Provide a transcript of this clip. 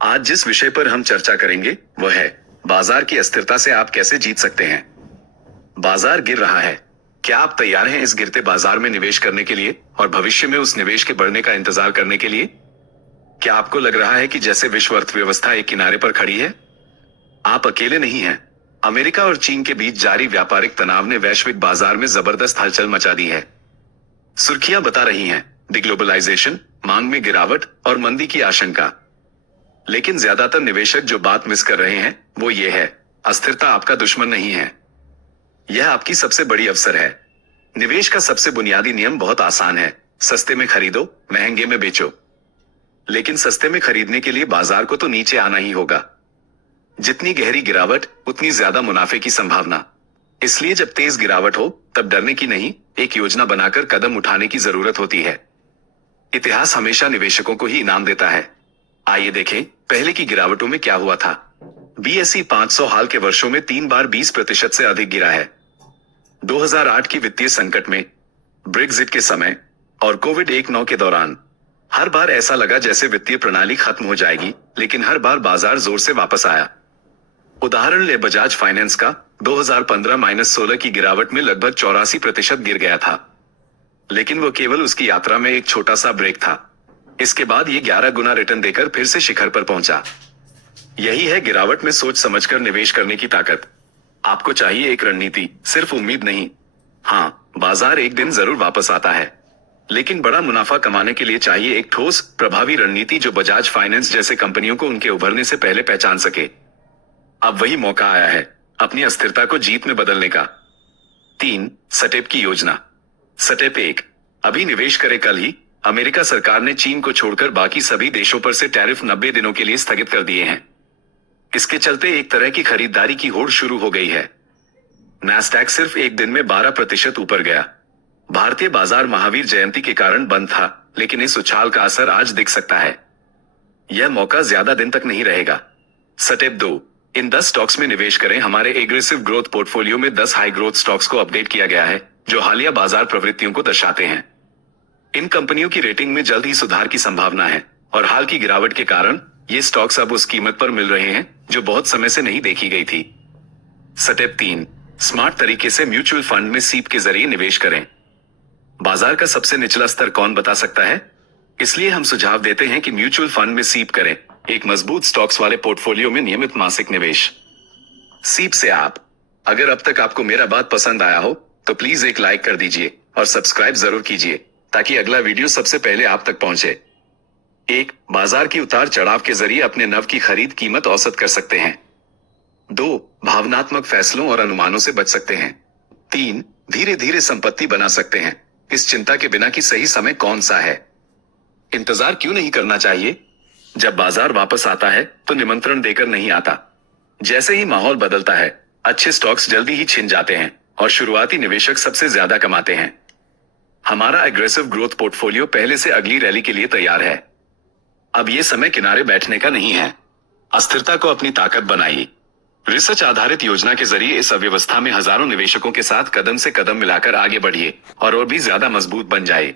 आज जिस विषय पर हम चर्चा करेंगे वह है बाजार की अस्थिरता से आप कैसे जीत सकते हैं। बाजार गिर रहा है। क्या आप तैयार हैं इस गिरते बाजार में निवेश करने के लिए और भविष्य में उस निवेश के बढ़ने का इंतजार करने के लिए? क्या आपको लग रहा है कि जैसे विश्व अर्थव्यवस्था एक किनारे पर खड़ी है? आप अकेले नहीं हैं। अमेरिका और चीन के बीच जारी व्यापारिक तनाव ने वैश्विक बाजार में जबरदस्त हलचल मचा दी है। सुर्खियां बता रही हैं डिग्लोबलाइजेशन, मांग में गिरावट और मंदी की आशंका। लेकिन ज्यादातर निवेशक जो बात मिस कर रहे हैं वो ये है, अस्थिरता आपका दुश्मन नहीं है, यह आपकी सबसे बड़ी अवसर है। निवेश का सबसे बुनियादी नियम बहुत आसान है, सस्ते में खरीदो, महंगे में बेचो। लेकिन सस्ते में खरीदने के लिए बाजार को तो नीचे आना ही होगा। जितनी गहरी गिरावट उतनी ज्यादा मुनाफे की संभावना। इसलिए जब तेज गिरावट हो तब डरने की नहीं, एक योजना बनाकर कदम उठाने की जरूरत होती है। इतिहास हमेशा निवेशकों को ही इनाम देता है। आइए देखें पहले की गिरावटों में क्या हुआ था। BSE 500 हाल के वर्षों में 3 बार 20% से अधिक गिरा है। 2008 की वित्तीय संकट में, ब्रेक्जिट के समय और कोविड-19 के दौरान हर बार ऐसा लगा जैसे वित्तीय प्रणाली खत्म हो जाएगी, लेकिन हर बार बाजार जोर से वापस आया। उदाहरण ले बजाज फाइनेंस का 2015-16 की गिरावट में लगभग 84% गिर गया था, लेकिन वो केवल उसकी यात्रा में एक छोटा सा ब्रेक था। इसके बाद ये 11 गुना रिटर्न देकर फिर से शिखर पर पहुंचा। यही है गिरावट में सोच समझकर निवेश करने की ताकत। आपको चाहिए एक रणनीति, सिर्फ उम्मीद नहीं। हाँ, बाजार एक दिन जरूर वापस आता है, लेकिन बड़ा मुनाफा कमाने के लिए चाहिए एक ठोस, प्रभावी रणनीति जो बजाज फाइनेंस जैसे कंपनियों को उनके उभरने से पहले पहचान सके। अब वही मौका आया है अपनी अस्थिरता को जीत में बदलने का। 3 स्टेप की योजना। स्टेप 1, अभी निवेश करें कल ही। अमेरिका सरकार ने चीन को छोड़कर बाकी सभी देशों पर से टैरिफ 90 दिनों के लिए स्थगित कर दिए हैं। इसके चलते एक तरह की खरीदारी की होड़ शुरू हो गई है। नैस्डैक सिर्फ एक दिन में 12% ऊपर गया। भारतीय बाजार महावीर जयंती के कारण बंद था, लेकिन इस उछाल का असर आज दिख सकता है। यह मौका ज्यादा दिन तक नहीं रहेगा। स्टेप 2, इन 10 स्टॉक्स में निवेश करें। हमारे एग्रेसिव ग्रोथ पोर्टफोलियो में 10 हाई ग्रोथ स्टॉक्स को अपडेट किया गया है, जो हालिया बाजार प्रवृत्तियों को दर्शाते हैं। इन कंपनियों की रेटिंग में जल्द ही सुधार की संभावना है और हाल की गिरावट के कारण ये स्टॉक्स अब उस कीमत पर मिल रहे हैं जो बहुत समय से नहीं देखी गई थी। स्टेप 3, स्मार्ट तरीके से म्यूचुअल फंड में सीप के जरिए निवेश करें। बाजार का सबसे निचला स्तर कौन बता सकता है? इसलिए हम सुझाव देते हैं कि म्यूचुअल फंड में सीप करें, एक मजबूत स्टॉक्स वाले पोर्टफोलियो में नियमित मासिक निवेश। सीप से आप, अगर अब तक आपको मेरा बात पसंद आया हो तो प्लीज एक लाइक कर दीजिए और सब्सक्राइब जरूर कीजिए, ताकि अगला वीडियो सबसे पहले आप तक पहुंचे। 1, बाजार की उतार चढ़ाव के जरिए अपने नव की खरीद कीमत औसत कर सकते हैं। 2, भावनात्मक फैसलों और अनुमानों से बच सकते हैं। 3, धीरे धीरे संपत्ति बना सकते हैं, इस चिंता के बिना कि सही समय कौन सा है। इंतजार क्यों नहीं करना चाहिए? जब बाजार वापस आता है तो निमंत्रण देकर नहीं आता। जैसे ही माहौल बदलता है, अच्छे स्टॉक्स जल्दी ही छिन जाते हैं और शुरुआती निवेशक सबसे ज्यादा कमाते हैं। हमारा एग्रेसिव ग्रोथ पोर्टफोलियो पहले से अगली रैली के लिए तैयार है। अब यह समय किनारे बैठने का नहीं है। अस्थिरता को अपनी ताकत बनाइए। रिसर्च आधारित योजना के जरिए इस अव्यवस्था में हजारों निवेशकों के साथ कदम से कदम मिलाकर आगे बढ़िए और भी ज्यादा मजबूत बन जाए।